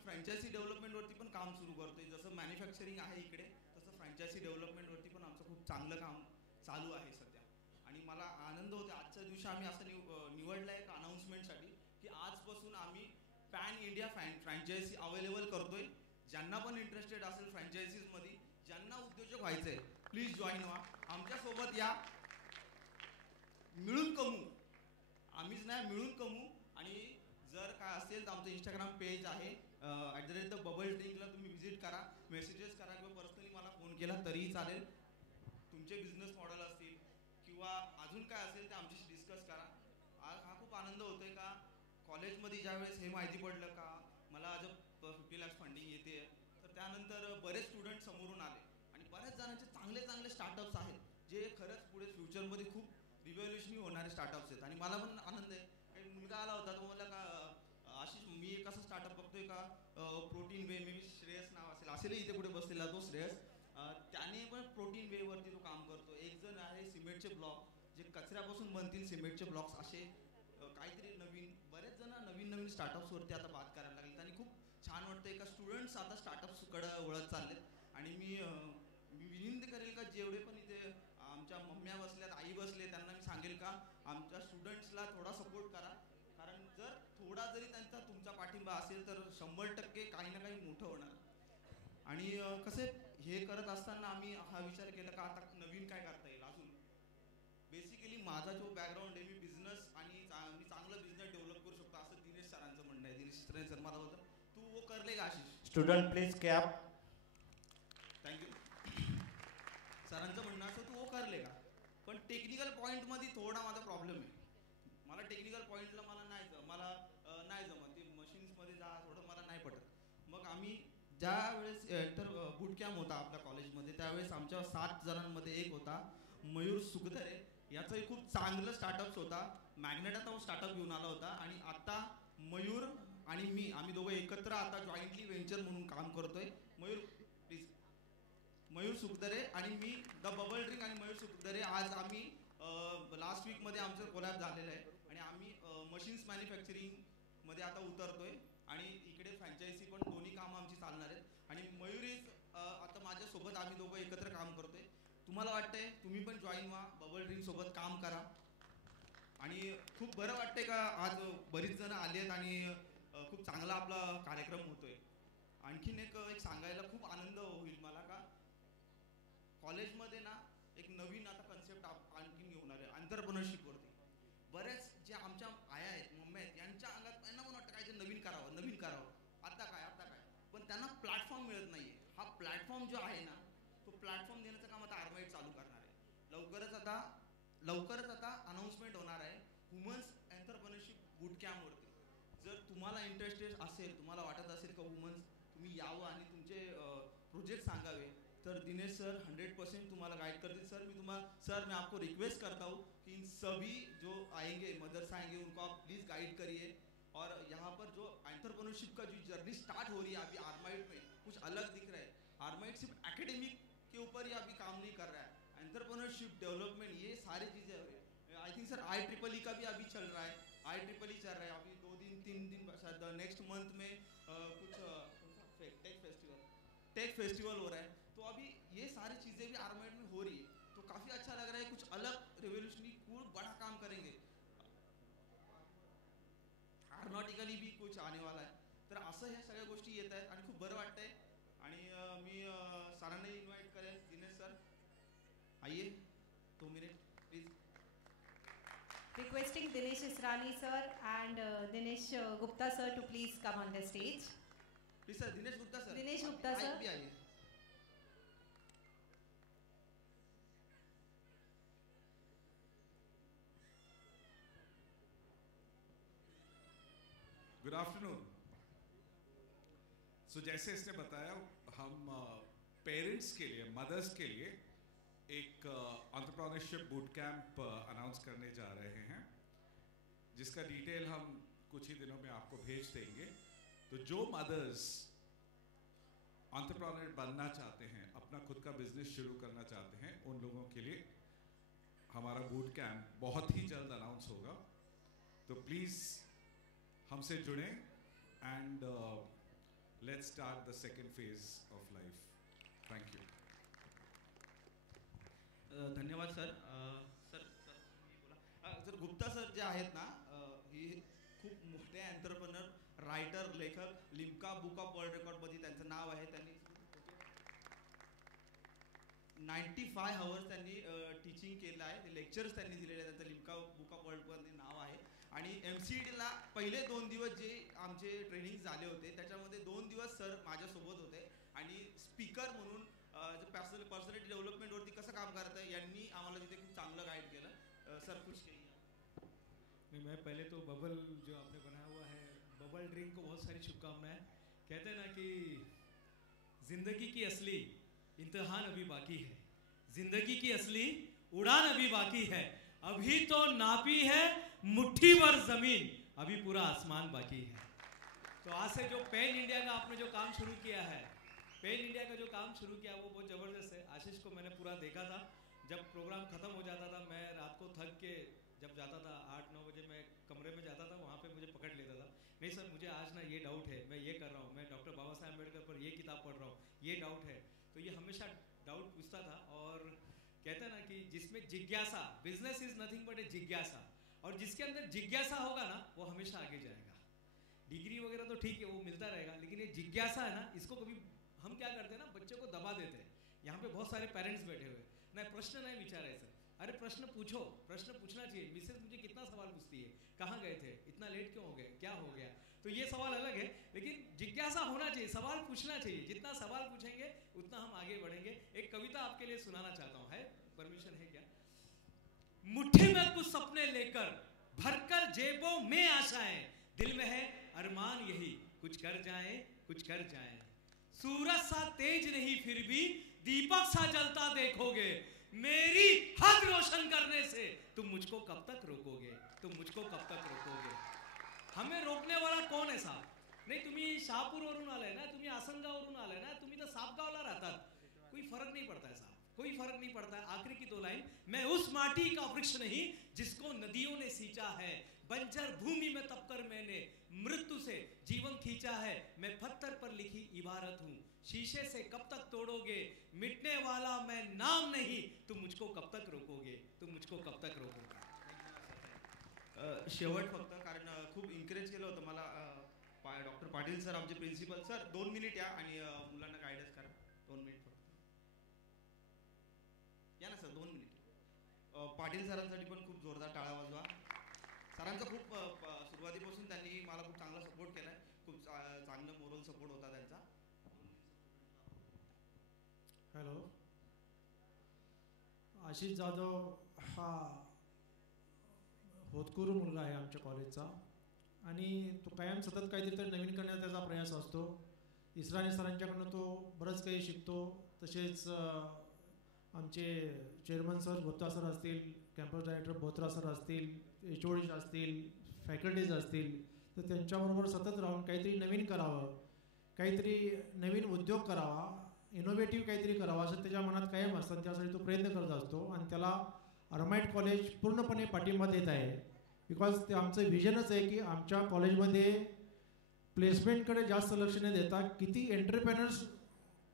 आम्ही फ्रँचायझी डेव्हलपमेंटवरती पण काम सुरू करतोय. जसं मॅन्युफॅक्चरिंग आहे इकडे, तसं फ्रँचायझी डेव्हलपमेंटवरती पण आमचं खूप चांगलं काम चालू आहे सध्या. आणि मला आनंद होतो आजच्या दिवशी आम्ही असं निवडलं आहे एक अनाऊन्समेंटसाठी की आजपासून आम्ही पॅन इंडिया फ्रँचायझी अवेलेबल करतोय. ज्यांना पण इंटरेस्टेड असेल फ्रँचायझीजमध्ये, ज्यांना उद्योजक व्हायचं आहे, प्लीज जॉईन व्हा, आमच्यासोबत या, मिळून कमवू. आम्हीच नाही, मिळून कमवू. आणि जर काय असेल तर आमचं इंस्टाग्राम पेज आहे @बबल ड्रिंकला तुम्ही व्हिजिट करा, मेसेजेस करा किंवा पर्सनली मला फोन केला तरीही चालेल. तुमचे बिझनेस मॉडेल असतील किंवा अजून काय असेल ते आमच्याशी डिस्कस करा. हा खूप आनंद होतोय का कॉलेजमध्ये ज्यावेळेस हे माहिती पडलं का मला आज 50 lakhs फंडिंग येते, तर त्यानंतर बरेच स्टुडंट समोरून आले आणि बऱ्याच जणांचे चांगले चांगले स्टार्टअप्स आहेत जे खरंच पुढे फ्युचरमध्ये खूप रिव्होल्युशनरी होणारे स्टार्टअप्स आहेत. आणि मला पण आनंद आहे. एक मुलगा आला होता, तो म्हणला का आशिष मी एक असं स्टार्टअप बघतोय का protein way, may be Shreyas नाव असेल इथे कुठे बसलेला तो श्रेयस, त्याने पण प्रोटीन वेवरती तो काम करतो. एक जण आहे सिमेंटचे ब्लॉक, जे कचऱ्यापासून बनतील सिमेंटचे ब्लॉक्स, असे काहीतरी नवीन बरेच जण नवीन स्टार्टअप्सवरती आता बात करायला लागलेत. आणि खूप छान वाटतंय का स्टुडंट्स आता स्टार्टअप्सकडे वळत चाललेत. आणि मी विनंती करेल का जेवढे पण इथे आमच्या मम्म्या बसल्यात, आई बसले, त्यांना मी सांगेल का आमच्या स्टुडंट्सला थोडा सपोर्ट करा. कारण जर थोडा जरी त्यांचा तुमचा पाठिंबा असेल तर 100% काही ना काही मोठं होणार. आणि कसे हे करत असताना आम्ही हा विचार केला का आता नवीन काय करता येईल अजून. बेसिकली माझा जो बॅकग्राऊंड आहे, मी बिझनेस आणि मी चांगलं बिझनेस डेव्हलप करू शकतो असं दिनेश सरांचं म्हणणं आहे. दिनेश सर मला होतं तू वो कर लेगा Ashish. Student please cap. Thank you. सरांचं म्हणणं असं तू वो कर लेगा, पण टेक्निकल पॉईंटमध्ये थोडा माझा प्रॉब्लेम आहे. मला टेक्निकल पॉईंटला मला नाही जमत ते मशीन्समध्ये जा थोडं मला नाही पटत. मग आम्ही ज्या वेळेस इंटर बूट कॅम्प होता आपल्या कॉलेजमध्ये, त्यावेळेस आमच्या 7 जणांमध्ये एक होता मयूर सुखदरे. याचाही खूप चांगलं स्टार्टअप्स होता. मॅग्नेटा तो स्टार्टअप घेऊन आला होता. आणि आता मयूर आणि मी आम्ही दोघं एकत्र आता जॉईंटली व्हेंचर म्हणून काम करतोय. मयूर प्लीज. मयूर सुखदरे आणि मी, द बबल ड्रिंक आणि मयूर सुखदरे, आज आम्ही लास्ट वीकमध्ये आमचं कोलॅब झालेलं आहे आणि आम्ही मशीन्स मॅन्युफॅक्चरिंगमध्ये आता उतरतोय. आणि इकडे फ्रँचायझी पण दोन्ही कामं आमची चालणार आहेत. आणि मयूर इज आता माझ्यासोबत आम्ही दोघं एकत्र काम करतोय. तुम्हाला वाटतंय तुम्ही पण जॉईन व्हा, बबल ड्रिंक सोबत काम करा. आणि खूप बरं वाटतंय का आज बरीच जण आली आहेत आणि खूप चांगला आपला कार्यक्रम होतोय. आणखीन एक सांगायला खूप आनंद होईल मला का कॉलेजमध्ये ना एक नवीन आता कन्सेप्ट आणखीन घेऊन आले एंटरप्रेन्योरशिपवरती. बरेच जे आमच्या आया आहेत, मम्मी आहेत, यांच्या अंगात यांना पण वाटतं काहीतरी नवीन करावं. आता काय पण त्यांना प्लॅटफॉर्म मिळत नाहीये. हा प्लॅटफॉर्म जो आहे ना, तो प्लॅटफॉर्म देण्याचं काम आता आर्माइट चालू करणार आहे. लवकरच आता अनाऊन्समेंट होणार आहे वुमन्स एंटरप्रेन्योरशिप बूट कॅम्पवरती. जर तुम्हाला इंटरेस्टेड असेल, तुम्हाला वाटत असेल का वुमन्स तुम्ही यावं आणि तुमचे प्रोजेक्ट सांगावे, तर दिनेश सर 100% तुम्हाला गाइड करते. सर मैं आपको रिक्वेस्ट करता हूँ कि इन सभी जो आएंगे मदर्स आएंगे उनको आप प्लीज़ गाइड करिए. और यहाँ पर जो एंटरप्रेन्योरशिप का जो जर्नी स्टार्ट हो रही है अभी आर्माइट में, कुछ अलग दिख रहा है. आर्माइट सिर्फ एकेडमिक के ऊपर ही अभी काम नहीं कर रहा है. एंटरप्रेन्योरशिप, डेवलपमेंट, ये सारी चीज़ें आई थिंक सर IEEE का भी अभी चल रहा है. IEEE चल रहा है अभी 2 दिन 3 दिन शायद नेक्स्ट मंथ में कुछ टेक फेस्टिवल हो रहा है. तो अभी ये सारी चीज़ें भी आर्माइट में हो रही है, तो काफ़ी अच्छा लग रहा है. कुछ अलग रेवोल्यूशनरी कूल बड़ा काम करेंगे. एरोनॉटिकली भी कुछ आने वाला है. तर असं ह्या सगळ्या गोष्टी येत आहेत आणि खूप बरं वाटतंय. आणि मी सरांनाही इन्व्हाइट करेन. दिनेश सर आइए 2 minute please. Requesting Dinesh Israni sir and Dinesh Gupta sir to please come on the stage. Please sir, Dinesh Gupta sir. Dinesh Gupta sir. भी आइए. Good afternoon. सो जैसे इसने बताया, हम पेरेंट्स के लिए, मदर्स के लिए एक एंटरप्रेन्योरशिप बूट camp announce करने जा रहे हैं, जिसका डिटेल हम कुछ ही दिनों में आपको भेज देंगे. तो जो मदर्स एंटरप्रेन्योर बनना चाहते हैं, अपना खुद का बिजनेस शुरू करना चाहते हैं, उन लोगों के लिए हमारा बूट कैंप बहुत ही जल्द अनाउंस होगा. तो प्लीज़ हमसे जुड़ें. End let's start the second phase of life. Thank you. धन्यवाद sir. Sir sir Gupta sir जे आहेत ना, ही खूप मोठे एंटरप्रेनर, रायटर, लेखक, लिम्का बुक ऑफ वर्ल्ड रेकॉर्डमध्ये त्यांचं नाव आहे. त्यांनी 95 hours त्यांनी टीचिंग केलं आहे. ते लेक्चर्स त्यांनी दिलेले आहेत. त्यांचं लिम्का बुक ऑफ वर्ल्डमध्ये नाव आहे. आणि MCETला पहिले 2 दिवस जे आमचे ट्रेनिंग झाले होते त्याच्यामध्ये 2 दिवस सर माझ्यासोबत होते आणि स्पीकर म्हणून पर्सनॅलिटी डेव्हलपमेंटवरती कसं काम करतं यांनी आम्हाला तिथे खूप चांगलं गाईड केलं. सर खुश केली. नहीं, मैं पहले तो बबल जो आपने बनाया हुआ है, बबल ड्रिंक को बहुत सारी शुभकामनाएं. कहते हैं ना कि जिंदगी की असली इम्तिहान अभी बाकी है, जिंदगी की असली उड़ान अभी बाकी है, अभी तो नापी है मुट्ठी भर जमीन, अभी पूरा आसमान बाकी है. तो आज से जो पैन इंडिया का आपने जो काम शुरू किया है, पैन इंडिया का जो काम शुरू किया वो बहुत ज़बरदस्त है. आशीष को मैंने पूरा देखा था. जब प्रोग्राम ख़त्म हो जाता था, मैं रात को थक के जब जाता था 8-9 बजे मैं कमरे में जाता था, वहाँ पे मुझे पकड़ लेता था. नहीं सर, मुझे आज ना ये डाउट है, मैं ये कर रहा हूँ, मैं डॉक्टर बाबा साहेब अम्बेडकर पर ये किताब पढ़ रहा हूँ, ये डाउट है. तो ये हमेशा डाउट पूछता था. और कहते हैं ना कि जिसमें जिज्ञासा, बिजनेस इज नथिंग बट ए जिज्ञासा, और जिसके अंदर जिज्ञासा होगा ना वो हमेशा आगे जाएगा. डिग्री वगैरह तो ठीक है, वो मिलता रहेगा, लेकिन ये जिज्ञासा है ना, इसको कभी हम क्या करते हैं ना, बच्चों को दबा देते हैं. यहाँ पे बहुत सारे पेरेंट्स बैठे हुए, नहीं प्रश्न नहीं विचारे सर. अरे प्रश्न पूछो, प्रश्न पूछना चाहिए. मिसेस मुझे कितना सवाल पूछती है, कहाँ गए थे, इतना लेट क्यों हो गए, क्या हो गया. तो ये सवाल अलग है, लेकिन जिज्ञासा होना चाहिए, सवाल पूछना चाहिए. जितना सवाल पूछेंगे उतना हम आगे बढ़ेंगे. एक कविता आपके लिए सुनाना चाहता हूँ, है परमिशन है क्या. मुट्ठी में कुछ सपने लेकर भरकर जेबों में आशाएं, दिल में है अरमान यही कुछ कर जाएं, कुछ कर जाएं. सूरज सा तेज नहीं फिर भी दीपक सा जलता देखोगे, मेरी हद रोशन करने से तुम मुझको कब तक रोकोगे, तुम मुझको कब तक रोकोगे. हमें रोकने वाला कोण आहे साहेब. नाही, तुम्ही शहापूरवरून आलाय ना, तुम्ही आसनगाववरून आलाय ना, तुम्ही तर सापगावला राहतात. कोई फर्क नहीं पड़ता है साहब, कोई फर्क नहीं पड़ता है. आखिरी की 2 लाइन, मैं उस माटी का वृक्ष नहीं जिसको नदियों ने सींचा है, बंजर भूमि में तपकर मैंने मृत्यु से जीवन खींचा है, मैं पत्थर पर लिखी इबारत हूँ, शीशे से कब तक तोड़ोगे, मिटने वाला मैं नाम नहीं, तुम मुझको कब तक रोकोगे, तुम मुझको कब तक रोकोगे. शेवट फक्त, कारण खूप इन्करेज केलं होतं मला डॉक्टर पाटील सर, आमचे प्रिन्सिपल सर. 2 मिनिट या आणि मुलांना गायडन्स करा. 2 मिनिट फक्त या ना सर, 2 मिनिट. पाटील सरांसाठी पण खूप जोरदार टाळ्या वाजवा. सरांचा खूप सुरुवातीपासून त्यांनी मला खूप चांगला सपोर्ट केला आहे. खूप चांगलं मोरल सपोर्ट होता त्यांचा. हॅलो, आशिष जाधव हा होतकरू मुलगा आहे आमच्या कॉलेजचा, आणि तो कायम सतत काहीतरी तरी नवीन करण्याचा त्याचा प्रयास असतो. इस्राणी सरांच्याकडून तो बरंच काही शिकतो. तसेच आमचे चेअरमन सर बोत्रा सर असतील, कॅम्पस डायरेक्टर बोत्रा सर असतील, HODs असतील, फॅकल्टीज असतील, तर त्यांच्याबरोबर सतत राहून काहीतरी नवीन करावं, काहीतरी नवीन उद्योग करावा, इनोव्हेटिव्ह काहीतरी करावं असं त्याच्या मनात कायम असतं. त्यासाठी तो प्रयत्न करत असतो आणि त्याला अरमाइट कॉलेज पूर्णपणे पाठिंबा देत आहे. बिकॉज ते आमचं व्हिजनच आहे की आमच्या कॉलेजमध्ये प्लेसमेंटकडे जास्त लक्ष न देता किती एंटरप्रेनर्स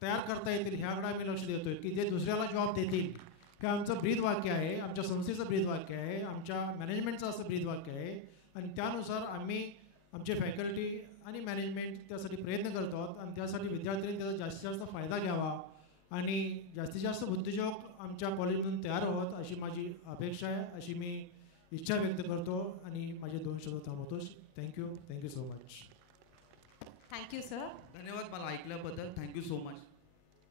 तयार करता येतील ह्याकडे आम्ही लक्ष देतो आहे, की जे दुसऱ्याला जॉब देतील. हे आमचं ब्रीदवाक्य आहे, आमच्या संस्थेचं ब्रीदवाक्य आहे, आमच्या मॅनेजमेंटचं असं ब्रीदवाक्य आहे. आणि त्यानुसार आम्ही आमचे फॅकल्टी आणि मॅनेजमेंट त्यासाठी प्रयत्न करत आहोत. आणि त्यासाठी विद्यार्थ्यांनी त्याचा जास्तीत जास्त फायदा घ्यावा आणि जास्तीत जास्त उद्योजक आमच्या कॉलेजमधून तयार व्हावेत अशी माझी अपेक्षा आहे, अशी मी इच्छा व्यक्त करतो. आणि माझे 2 शब्द थांबवतो. Thank you so much. Thank you, sir. धन्यवाद मला ऐकल्याबद्दल. Thank you so much.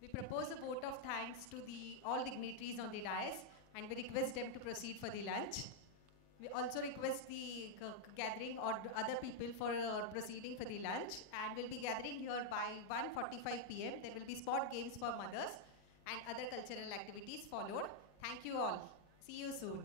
We propose a vote of thanks to all dignitaries on the dais, and we request them to proceed for the lunch. We also request the gathering or other people for proceeding for the lunch, and we'll be gathering here by 1:45 p.m. There will be sport games for mothers and other cultural activities followed. Thank you all. See you soon.